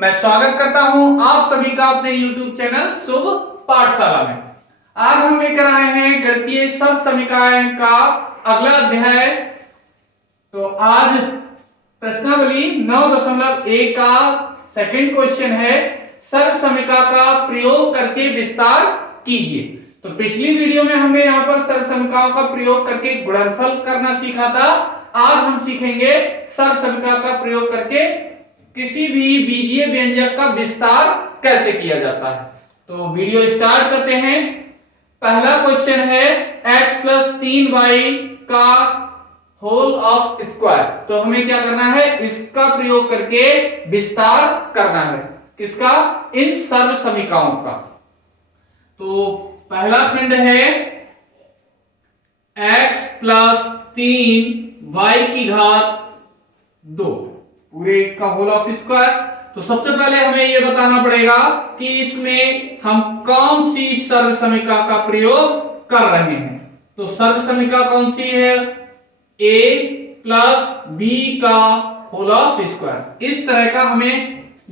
मैं स्वागत करता हूं आप सभी का अपने YouTube चैनल शुभ पाठशाला में। आज हम लेकर आए हैं गणितीय सर्व समीकरण का अगला अध्याय। तो आज प्रश्नावली 9.1 का सेकंड क्वेश्चन है, सर्व समीकरण का प्रयोग करके विस्तार कीजिए। तो पिछली वीडियो में हमने यहाँ पर सर्व समीकरण का प्रयोग करके गुणनफल करना सीखा था। आज हम सीखेंगे सर्व समीकरण का प्रयोग करके किसी भी बीजीय व्यंजक का विस्तार कैसे किया जाता है। तो वीडियो स्टार्ट करते हैं। पहला क्वेश्चन है x प्लस 3y का होल ऑफ स्क्वायर। तो हमें क्या करना है, इसका प्रयोग करके विस्तार करना है। किसका? इन सर्व समीकरणों का। तो पहला खंड है x प्लस 3y की घात 2 पूरे का होल ऑफ स्क्वायर। तो सबसे पहले हमें यह बताना पड़ेगा कि इसमें हम कौन सी सर्व समीकरण का प्रयोग कर रहे हैं। तो सर्व समीकरण कौन सी है? a प्लस b का होल ऑफ स्क्वायर। इस तरह का हमें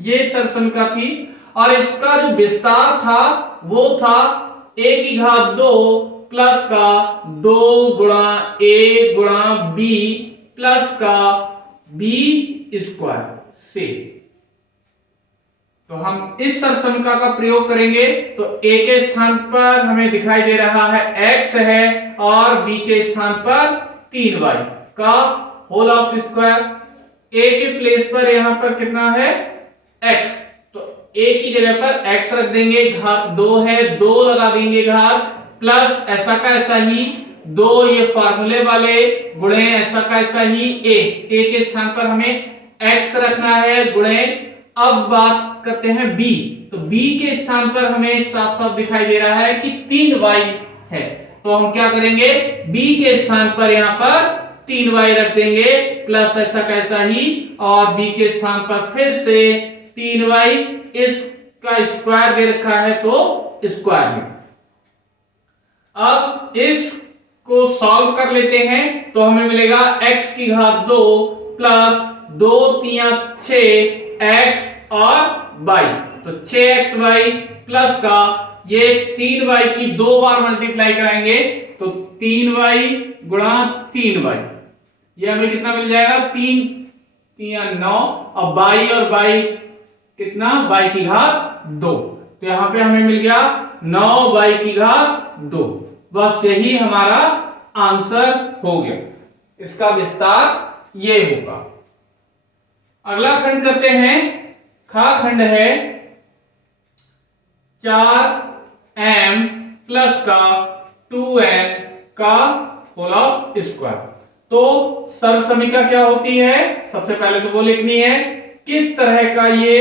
ये सर्व समीकरण थी और इसका जो विस्तार था वो था a की घात 2 प्लस का 2 गुणा a गुणा b प्लस का b स्क्वायर से। तो हम इस सर्व समीकरण का प्रयोग करेंगे। तो a के स्थान पर हमें दिखाई दे रहा है x है और b के स्थान पर 3y का होल ऑफ स्क्वायर। a के प्लेस पर यहां पर कितना है? x। तो a की जगह पर x रख देंगे, घात 2 है, 2 लगा देंगे घात, प्लस ऐसा का ऐसा ही 2 ये फार्मूले वाले गुणे ऐसा का ऐसा ही a के स्थान पर हमें x रखना है गुणे। अब बात करते हैं b। तो b के स्थान पर हमें साफ साफ दिखाई दे रहा है कि 3y है। तो हम क्या करेंगे, b के स्थान पर यहां पर 3y रख देंगे, प्लस ऐसा कैसा ही, और b के स्थान पर फिर से 3y, इसका स्क्वायर दे रखा है तो स्क्वायर में। अब इसको सॉल्व कर लेते हैं तो हमें मिलेगा x की घात 2 प्लस 2 3 6 x और y। तो 6xy प्लस का ये 3y की 2 बार मल्टीप्लाई कराएंगे तो 3y गुणा 3y, ये हमें कितना मिल जाएगा? 3 3 9 और y कितना? y की घात 2। तो यहां पे हमें मिल गया 9y की घात 2। बस यही हमारा आंसर हो गया। इसका विस्तार ये होगा। अगला खंड करते हैं। खा खंड है 4m प्लस का 2n का होल ऑफ स्क्वायर। तो सर्व समीकरण क्या होती है? सबसे पहले तो वो लिखनी है किस तरह का ये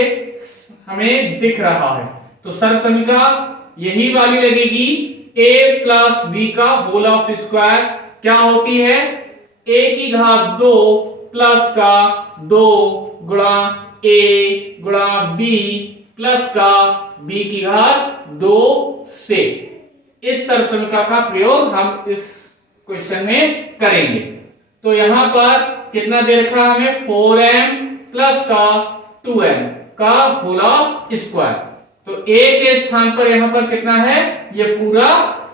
हमें दिख रहा है। तो सर्व समीकरण यही वाली लगेगी, a प्लस b का होल ऑफ स्क्वायर क्या होती है? a की घात 2 प्लस का 2 गुणा a गुणा b प्लस का b की घात 2 से। इस सर्व समीकरण का प्रयोग हम इस क्वेश्चन में करेंगे। तो यहां पर कितना दे रखा है हमें? 4m प्लस का 2n का होल ऑफ स्क्वायर। तो a के स्थान पर यहां पर कितना है? ये पूरा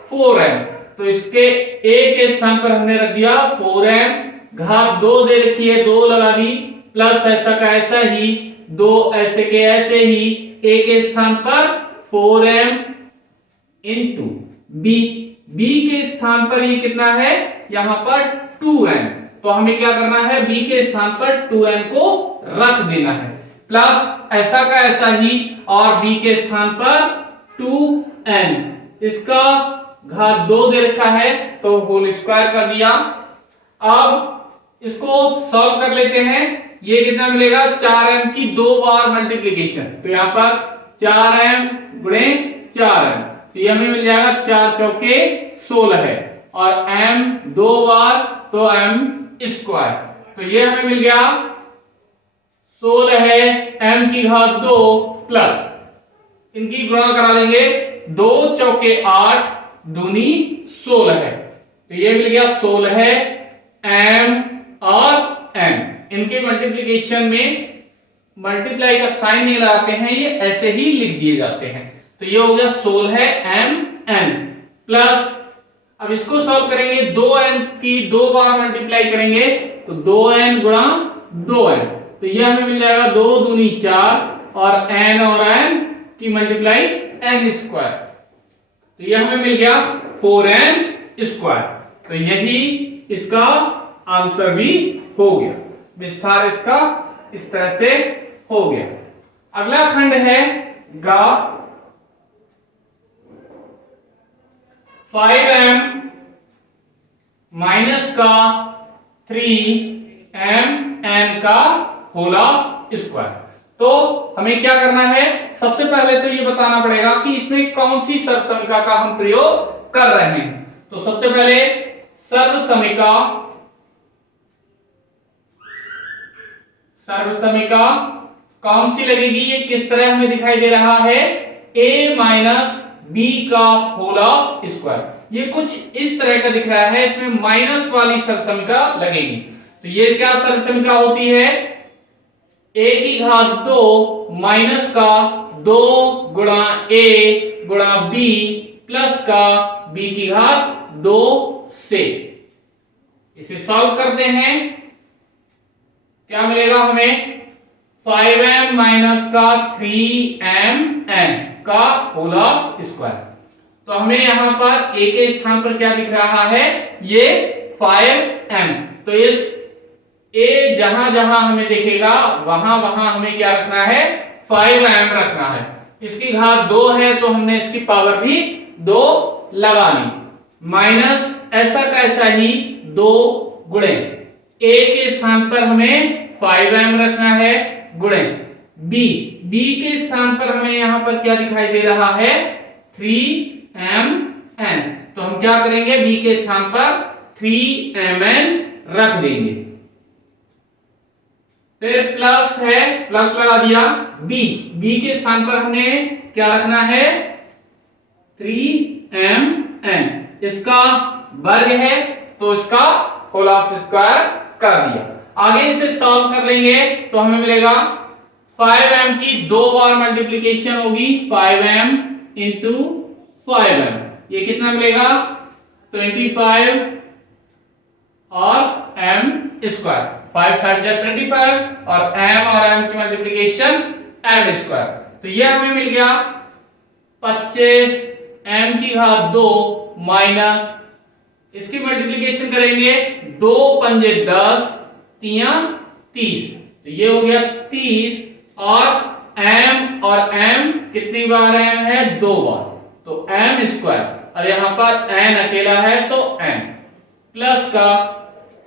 4m। तो इसके a के स्थान पर हमने रख दिया 4m, घात 2 दे रखी है, 2 लगा दी, प्लस ऐसा का ऐसा ही 2 ऐसे के ऐसे ही a के स्थान पर 4m इंटू b के स्थान पर ये कितना है? यहां पर 2n। तो हमें क्या करना है? b के स्थान पर 2n को रख देना है, प्लस ऐसा का ऐसा ही और b के स्थान पर 2n, इसका घात 2 दे रखा है तो होल स्क्वायर कर दिया। अब इसको सॉल्व कर लेते हैं। ये कितना मिलेगा? 4m की 2 बार मल्टीप्लीकेशन। तो यहां पर 4m गुणे 4m, तो ये हमें मिल जाएगा 4 चौके 16 है, और m 2 बार तो m स्क्वायर। तो ये हमें मिल गया 16 है, m की घात 2 प्लस इनकी गुणा करा लेंगे, 2 चौके 8 दूनी 16 है। तो ये मिल गया 16 है m और m, इनके मल्टीप्लिकेशन में मल्टीप्लाई का साइन नहीं लगाते हैं, ये ऐसे ही लिख दिए जाते हैं। तो ये हो गया 16m प्लस, अब इसको सॉल्व करेंगे, 2n की 2 बार मल्टीप्लाई करेंगे तो 2n गुणा 2n, तो ये हमें मिल जाएगा 2 दूनी 4 और n की मल्टीप्लाई n स्क्वायर, तो ये हमें मिल गया 4n स्क्वायर। तो यही इसका आंसर भी हो गया, विस्तार इसका इस तरह से हो गया। अगला खंड है गा 5m माइनस का 3mn का होल ऑफ स्क्वायर। तो हमें क्या करना है, सबसे पहले तो ये बताना पड़ेगा कि इसमें कौन सी सर्वसमिका का हम प्रयोग कर रहे हैं। तो सबसे पहले सर्वसमिका कौन सी लगेगी, ये किस तरह हमें दिखाई दे रहा है, a माइनस बी का होल ऑफ स्क्वायर, ये कुछ इस तरह का दिख रहा है, इसमें माइनस वाली सर्वसमिका लगेगी। तो ये क्या सर्वसमिका होती है, a की घात 2 माइनस का 2 गुणा a गुणा b प्लस का b की घात 2 से। इसे सॉल्व करते हैं, क्या मिलेगा हमें, 5m माइनस का 3mn का होल ऑफ स्क्वायर। तो हमें यहां पर a के स्थान पर क्या दिख रहा है, ये 5m, तो इस a जहां जहां हमें दिखेगा वहां वहां हमें क्या रखना है, 5m रखना है। इसकी घात 2 है तो हमने इसकी पावर भी 2 लगा ली, माइनस ऐसा का ऐसा ही 2 गुणे a के स्थान पर हमें 5m रखना है, गुणे b के स्थान पर हमें यहां पर क्या दिखाई दे रहा है, 3mn, तो हम क्या करेंगे, b के स्थान पर 3mn रख देंगे। फिर प्लस है, प्लस लगा दिया, b के स्थान पर हमने क्या रखना है, 3mn, इसका वर्ग है तो इसका होल ऑफ स्क्वायर कर दिया। आगे इसे सॉल्व कर लेंगे तो हमें मिलेगा 5m की 2 बार मल्टीप्लिकेशन होगी, 5m इंटू 5m, ये कितना मिलेगा, 25 और m स्क्वायर, 5 5 जा 25 और m की मल्टीप्लिकेशन m स्क्वायर, तो ये हमें मिल गया 25 m की घात 2 माइनस, इसकी मल्टीप्लिकेशन करेंगे 2 पंजे 10 3 30, तो ये हो गया 30 और m कितनी बार m है, 2 बार, तो m स्क्वायर, और यहां पर n अकेला है तो n प्लस का,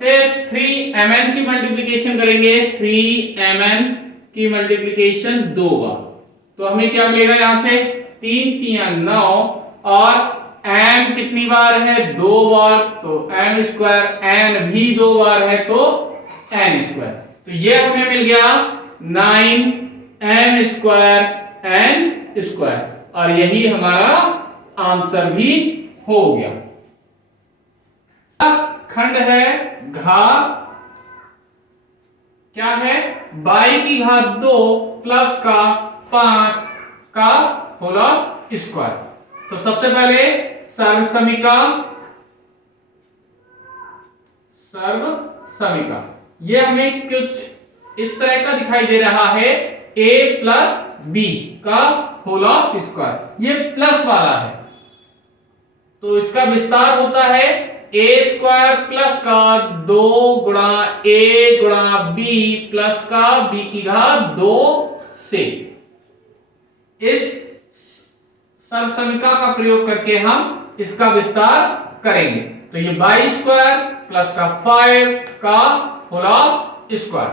फिर 3mn की मल्टीप्लिकेशन करेंगे, 3mn की मल्टीप्लिकेशन 2 बार, तो हमें क्या मिलेगा, यहां से 3 3 9 और m कितनी बार है, 2 बार, तो m स्क्वायर, n भी 2 बार है तो n स्क्वायर, तो ये हमें मिल गया 9m स्क्वायर n स्क्वायर, और यही हमारा आंसर भी हो गया। खंड है घा, क्या है, बाई की घात 2 प्लस का 5 का होल ऑफ स्क्वायर। तो सबसे पहले सर्वसमिका, ये हमें कुछ इस तरह का दिखाई दे रहा है, a प्लस b का होल ऑफ स्क्वायर, ये प्लस वाला है, तो इसका विस्तार होता है a स्क्वायर प्लस का 2 गुणा a गुणा b प्लस का b की घात 2 से। इस सर्वसमिका का प्रयोग करके हम इसका विस्तार करेंगे, तो ये बाई स्क्वायर प्लस का 5 का होल ऑफ स्क्वायर,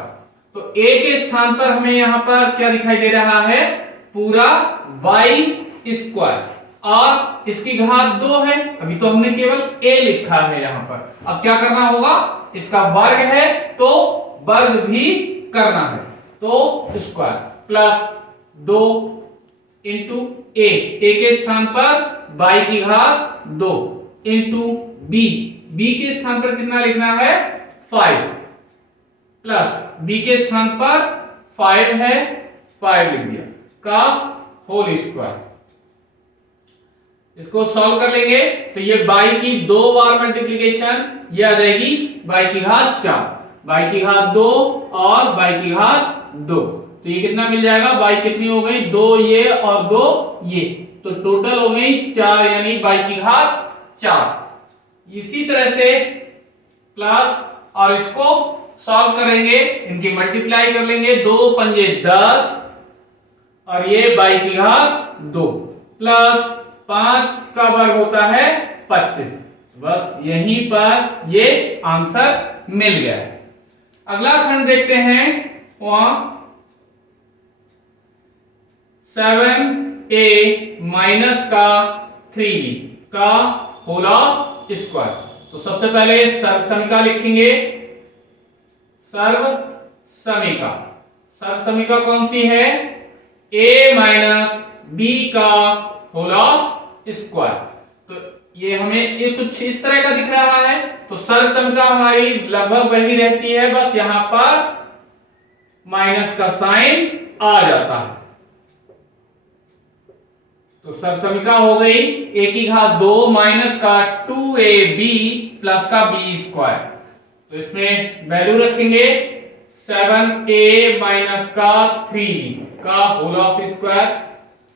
तो a के स्थान पर हमें यहां पर क्या दिखाई दे रहा है, पूरा y स्क्वायर, और इसकी घात 2 है, अभी तो हमने केवल a लिखा है यहां पर, अब क्या करना होगा, इसका वर्ग है तो वर्ग भी करना है, तो स्क्वायर प्लस 2 इंटू a के स्थान पर y की घात 2 इंटू b के स्थान पर कितना लिखना है, 5 प्लस b के स्थान पर 5 है, 5 लिख दिया का होल स्क्वायर। इसको सॉल्व कर लेंगे तो ये बाई की 2 बार मल्टीप्लीकेशन, ये आ जाएगी बाई की घात 4, बाई की घात 2 और बाई की घात 2। तो ये कितना मिल जाएगा, बाई कितनी हो गई, 2 ये और 2 ये, तो टोटल हो गई 4, यानी बाई की घात 4। इसी तरह से प्लस, और इसको सॉल्व करेंगे, इनकी मल्टीप्लाई कर लेंगे, 2 पंजे 10 और ये बाई की घात 2 प्लस 5 का वर्ग होता है 25। बस यहीं पर ये आंसर मिल गया। अगला खंड देखते हैं, वहां 7a माइनस का 3b का होल ऑफ स्क्वायर। तो सबसे पहले सर्व समीका लिखेंगे। सर्व समीका, सर्व समीका कौन सी है, a माइनस b का होल ऑफ स्क्वायर। तो ये हमें ये कुछ इस तरह का दिख रहा है, तो सर्व समीका हमारी लगभग वही रहती है, बस यहां पर माइनस का साइन आ जाता है। तो सर्व समीका हो गई a की घात 2 माइनस का 2ab प्लस का b स्क्वायर। तो इसमें वैल्यू रखेंगे 7a माइनस का 3b का होल ऑफ स्क्वायर।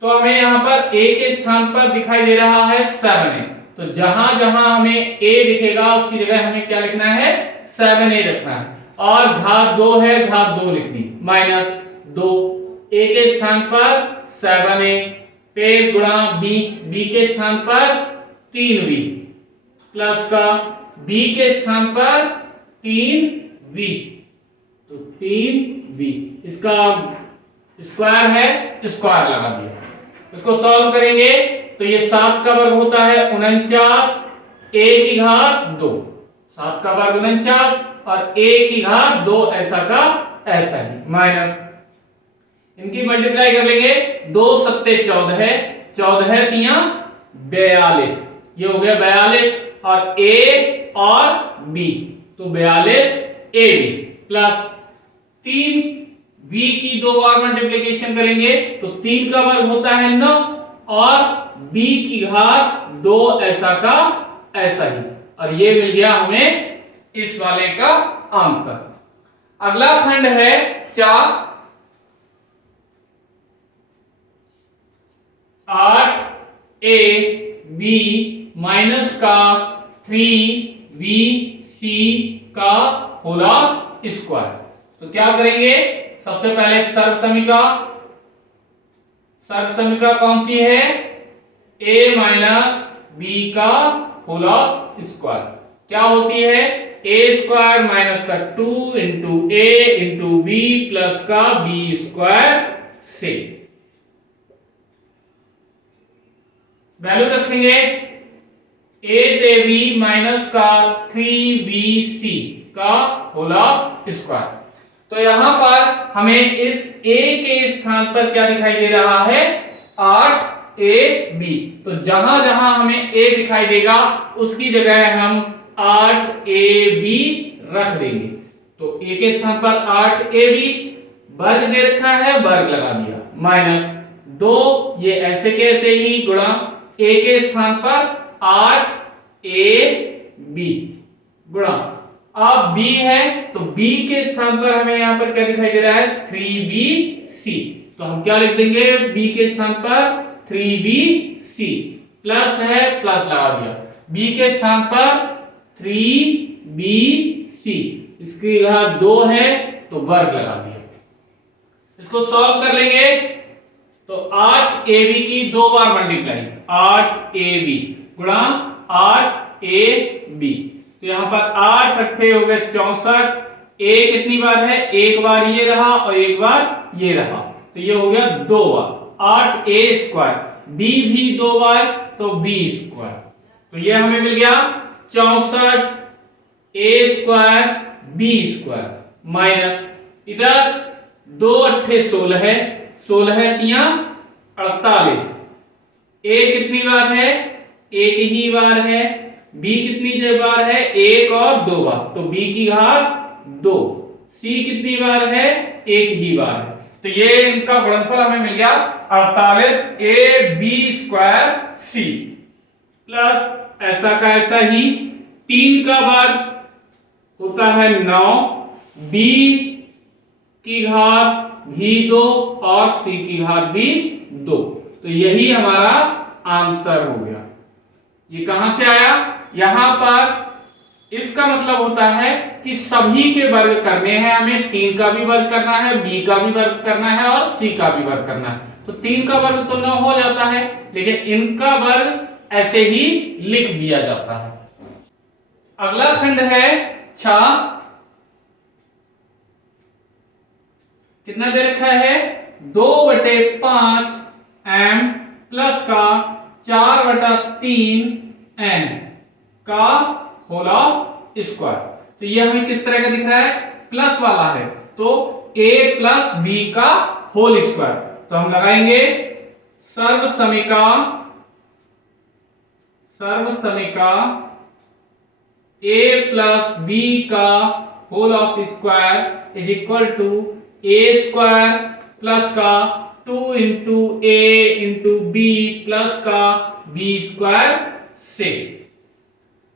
तो हमें यहाँ पर a के स्थान पर दिखाई दे रहा है 7a, तो जहां जहां हमें a दिखेगा उसकी जगह हमें क्या लिखना है, 7a रखना है। और घात 2 है, घात 2 लिखनी, माइनस 2, a के स्थान पर 7a पे गुणा b, b के स्थान पर 3b प्लस का b के स्थान पर 3b, तो 3b, इसका स्क्वायर है, स्क्वायर लगा दिया। इसको सॉल्व करेंगे तो ये 7 का वर्ग होता है 49, a की घात 2, 7 का वर्ग 49 और a की घात 2 ऐसा का ऐसा ही, माइनस इनकी मल्टीप्लाई कर लेंगे, 2 सत्ते 14 है, 14 तिया 42, ये हो गया 42 और a और b, तो 42 ab प्लस 3b की 2 बार मल्टीप्लिकेशन करेंगे तो 3 का वर्ग होता है 9 और b की घात 2 ऐसा का ऐसा ही, और ये मिल गया हमें इस वाले का आंसर। अगला खंड है 4, 8a b माइनस का 3bc का होल ऑफ स्क्वायर। तो क्या करेंगे, सबसे पहले सर्व समीका, सर्व समीका कौन सी है, a माइनस b का होल ऑफ स्क्वायर क्या होती है, a स्क्वायर माइनस का 2 into a into b plus का b स्क्वायर से। वैल्यू रखेंगे 8ab माइनस का 3bc का होल ऑफ स्क्वायर। तो यहां पर हमें इस a के स्थान पर क्या दिखाई दे रहा है, 8ab, तो जहां जहां हमें a दिखाई देगा उसकी जगह हम 8ab रख देंगे। तो a के स्थान पर 8ab, वर्ग दे रखा है, वर्ग लगा दिया, माइनस 2 ये ऐसे कैसे ही गुणा a के स्थान पर 8ab गुणा, अब b है तो b के स्थान पर हमें यहां पर क्या दिखाई दे रहा है, 3bc, तो हम क्या लिख देंगे, b के स्थान पर 3bc प्लस है, प्लस लगा दिया, b के स्थान पर 3bc, इसकी घात 2 है तो वर्ग लगा दिया। इसको सॉल्व कर लेंगे तो 8ab की 2 बार मल्टीप्लाई, 8ab गुणा 8ab, तो यहां पर 8 अट्ठे हो गए 64, a कितनी बार है, एक बार ये रहा और एक बार ये रहा, तो ये हो गया 2 बार, 8a स्क्वायर, b भी 2 बार तो b स्क्वायर, तो ये हमें मिल गया 64 a square b square minus, इधर 2 अट्ठे 16 है, 16 तिया 48, a कितनी बार है, एक ही बार है, b कितनी बार है, एक और 2 बार, तो b की घात 2, c कितनी बार है, एक ही बार है। तो ये इनका गुणनफल हमें मिल गया 48ab² प्लस ऐसा का ऐसा ही 3 का वर्ग होता है 9, b की घात भी 2 और c की घात भी 2। तो यही हमारा आंसर हो गया। ये कहां से आया? यहां पर इसका मतलब होता है कि सभी के वर्ग करने हैं हमें। 3 का भी वर्ग करना है, b का भी वर्ग करना है और c का भी वर्ग करना है। तो 3 का वर्ग तो 9 हो जाता है, लेकिन इनका वर्ग ऐसे ही लिख दिया जाता है। अगला खंड है 6। कितना दे रखा है? 2/5 m प्लस का 4/3 n का होल ऑफ स्क्वायर। तो ये हमें किस तरह का दिख रहा है? प्लस वाला है, तो a प्लस b का होल स्क्वायर। तो हम लगाएंगे सर्व समीका a प्लस b का whole of square is equal to a square plus का 2 into a into b plus का b स्क्वायर से।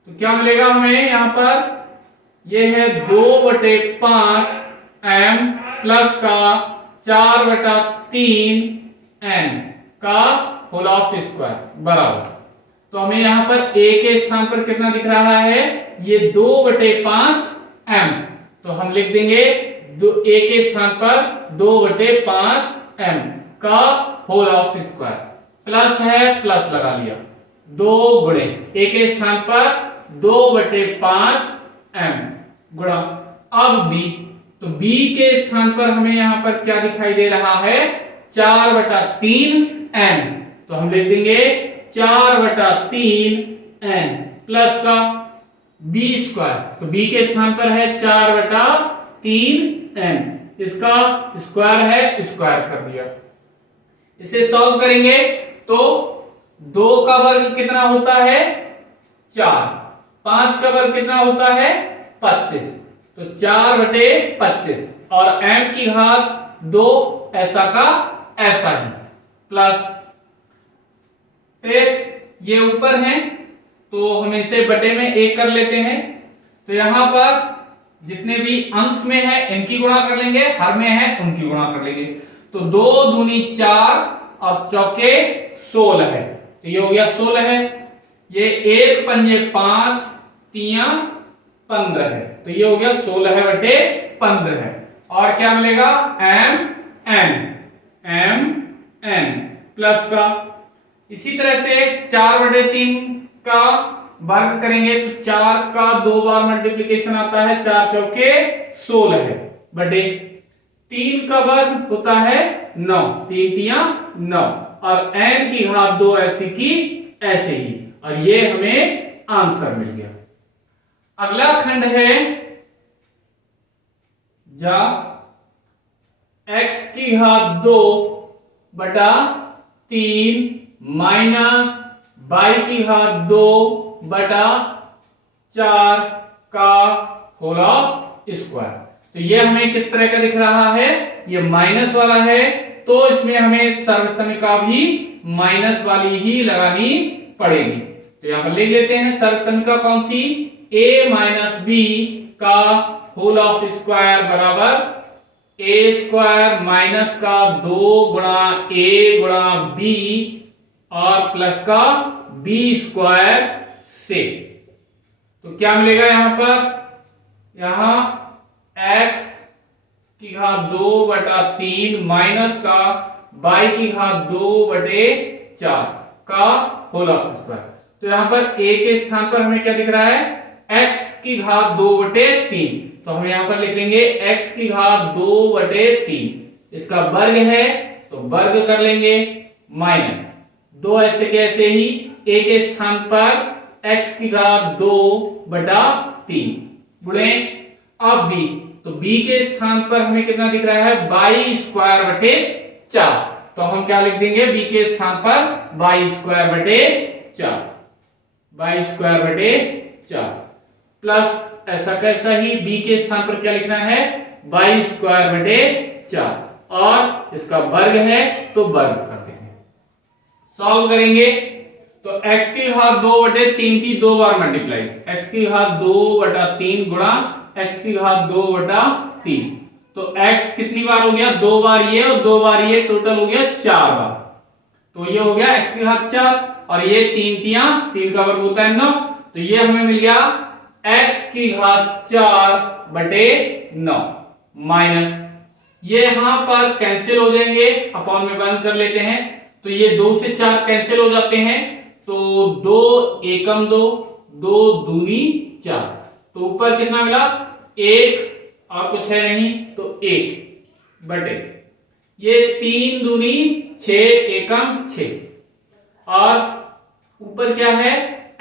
तो क्या मिलेगा हमें यहां पर? ये है 2/5 m प्लस का 4/3 n का होल ऑफ स्क्वायर बराबर। तो हमें यहां पर a के स्थान पर कितना दिख रहा है? ये 2/5 m। तो हम लिख देंगे a के स्थान पर 2/5 m का होल ऑफ स्क्वायर प्लस है, प्लस लगा लिया 2 गुणे a के स्थान पर 2/5 m गुणा अब b। तो b के स्थान पर हमें यहां पर क्या दिखाई दे रहा है? 4/3 n। तो हम लिख देंगे 4/3 n प्लस का b स्क्वायर। तो b के स्थान पर है 4/3 n, इसका स्क्वायर है, स्क्वायर कर दिया। इसे सॉल्व करेंगे तो 2 का वर्ग कितना होता है? 4। 5 का वर्ग कितना होता है? 25। तो 4/25 और m की घात 2 ऐसा का ऐसा ही प्लस, फिर ये ऊपर है तो हम इसे बटे में 1 कर लेते हैं। तो यहां पर जितने भी अंश में है इनकी गुणा कर लेंगे, हर में है उनकी गुणा कर लेंगे। तो 2 दूनी 4 और चौके 16 है, तो ये हो गया 16 है। ये 1 पंजे 5 तिया 15 है, तो ये हो गया 16/15 है। और क्या मिलेगा? m n प्लस का, इसी तरह से 4/3 का वर्ग करेंगे तो 4 का 2 बार मल्टीप्लिकेशन आता है, 4 चौके 16 है बटे 3 का वर्ग होता है 9, 3 तिया 9 और n की घात 2 ऐसी की ऐसे ही, और ये हमें आंसर मिल गया। अगला खंड है जा x की घात 2 बटा 3 माइनस y की घात 2 बटा 4 का होल ऑफ स्क्वायर। तो ये हमें किस तरह का दिख रहा है? ये माइनस वाला है, तो इसमें हमें सर्वसमीका भी माइनस वाली ही लगानी पड़ेगी। तो यहां पर लिख लेते हैं सर्वसमीका कौन सी? a माइनस b का होल ऑफ स्क्वायर बराबर a स्क्वायर माइनस का 2 गुणा a गुणा b और प्लस का b स्क्वायर से। तो क्या मिलेगा यहां पर? यहां x की घात 2 बटा 3 माइनस का y की घात 2 बटे 4 का होल ऑफ स्क्वायर। तो यहां पर a के स्थान पर हमें क्या दिख रहा है? x की घात 2 बटे 3। तो हम यहां पर लिख लेंगे x की घात 2 बटे 3, इसका वर्ग है तो वर्ग कर लेंगे माइनस 2 ऐसे के ऐसे ही a के स्थान पर x की घात 2 बटा 3 गुणे अब b। तो b के स्थान पर हमें कितना दिख रहा है? y स्क्वायर बटे 4। तो हम क्या लिख देंगे? b के स्थान पर y स्क्वायर बटे 4, y स्क्वायर बटे 4 प्लस ऐसा कैसा ही b के स्थान पर क्या लिखना है? y स्क्वायर बटे 4 और इसका वर्ग है तो वर्ग कर देंगे। सॉल्व करेंगे तो x की घात 2/3 की 2 बार मल्टीप्लाई, x की घात 2/3 गुणा x की घात 2/3, तो x कितनी बार हो गया, 2 बार ये और 2 बार ये, टोटल हो गया 4 बार। तो ये हो गया x की घात 4 और ये 3 का वर्ग होता है 9, तो ये हमें मिल गया x की घात 4/9 माइनस ये यहां पर कैंसिल हो जाएंगे, अपॉन में बंद कर लेते हैं, तो ये 2 से 4 कैंसिल हो जाते हैं, तो 2 एकम 2, 2 दूनी 4, तो ऊपर कितना मिला 1 और कुछ है नहीं तो 1 बटे ये 3 दूनी 6 एकम 6 और ऊपर क्या है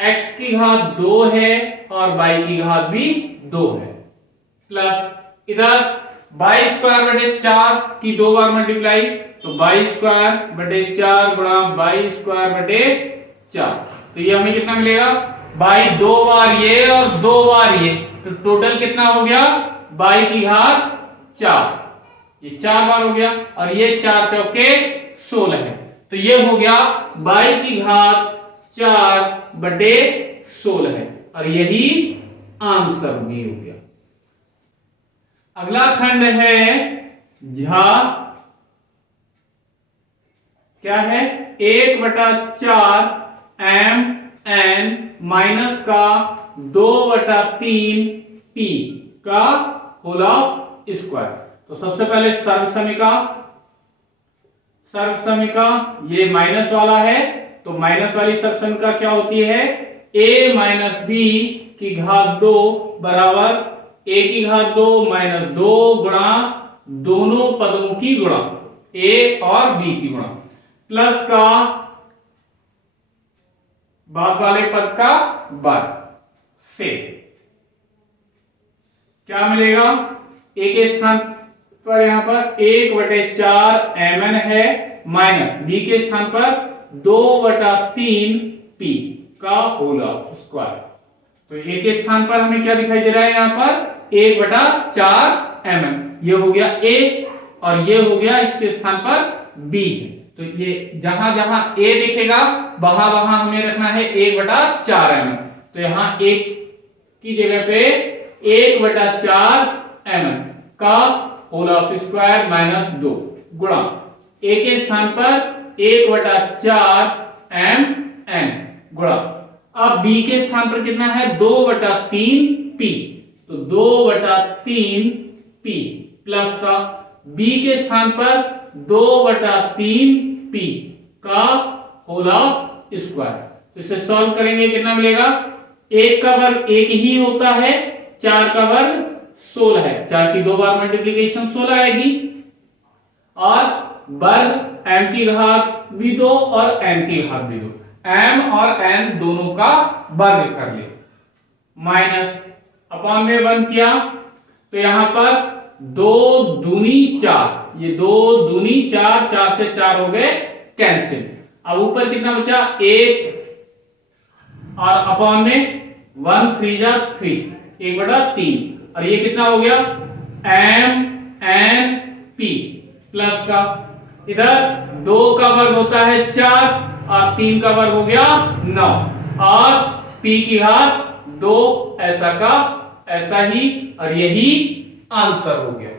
x की घात 2 है और y की घात भी 2 है, प्लस इधर y²/4 की 2 बार मल्टीप्लाई, तो y²/4 गुणा y²/4, तो ये हमें कितना मिलेगा y 2 बार ये और 2 बार ये, तो टोटल कितना हो गया y की घात 4, ये 4 बार हो गया और ये 4 चौके 16 है, तो ये हो गया y की घात 4/16 है और यही आंसर भी हो गया। अगला खंड है झा, क्या है 1/4 mn माइनस का 2/3 p का होल ऑफ स्क्वायर। तो सबसे पहले सर्व समीका ये माइनस वाला है, तो माइनस वाली सर्व समीका क्या होती है a माइनस b की घात 2 बराबर a की घात 2 माइनस 2 गुणा दोनों पदों की गुणा a और b की गुणा प्लस का बाद वाले पद का वर्ग से क्या मिलेगा, a के स्थान पर यहां पर 1/4 mn है माइनस b के स्थान पर 2/3 p का होल ऑफ स्क्वायर। तो a के स्थान पर हमें क्या दिखाई दे रहा है, यहां पर 1/4 mm, ये हो गया a और ये हो गया इसके स्थान पर b, तो ये जहां जहां a दिखेगा वहां वहां हमें रखना है 1/4 mm, तो यहां 1 की जगह पे 1/4 mm का होल ऑफ स्क्वायर माइनस 2 गुणा a के स्थान पर 1/4 mn गुणा, अब b के स्थान पर कितना है 2/3 p, तो 2/3 p प्लस का b के स्थान पर 2/3 p का होल ऑफ स्क्वायर। तो इसे सॉल्व करेंगे कितना मिलेगा, 1 का वर्ग 1 ही होता है, 4 का वर्ग 16 है, 4 की 2 बार मल्टीप्लिकेशन 16 आएगी और वर्ग m की घात भी 2 और n की घात भी 2, m और n दोनों का वर्ग कर ले, माइनस अपॉन में 1 किया, तो यहां पर 2 दूनी 4, ये 2 दूनी 4, 4 से 4 हो गए कैंसिल, अब ऊपर कितना बचा 1 और अपॉन में 1 3 जा 3, 1/3 और ये कितना हो गया m n p प्लस का इधर 2 का वर्ग होता है 4 और 3 का वर्ग हो गया 9 और p की घात 2, ऐसा का ऐसा ही और यही आंसर हो गया।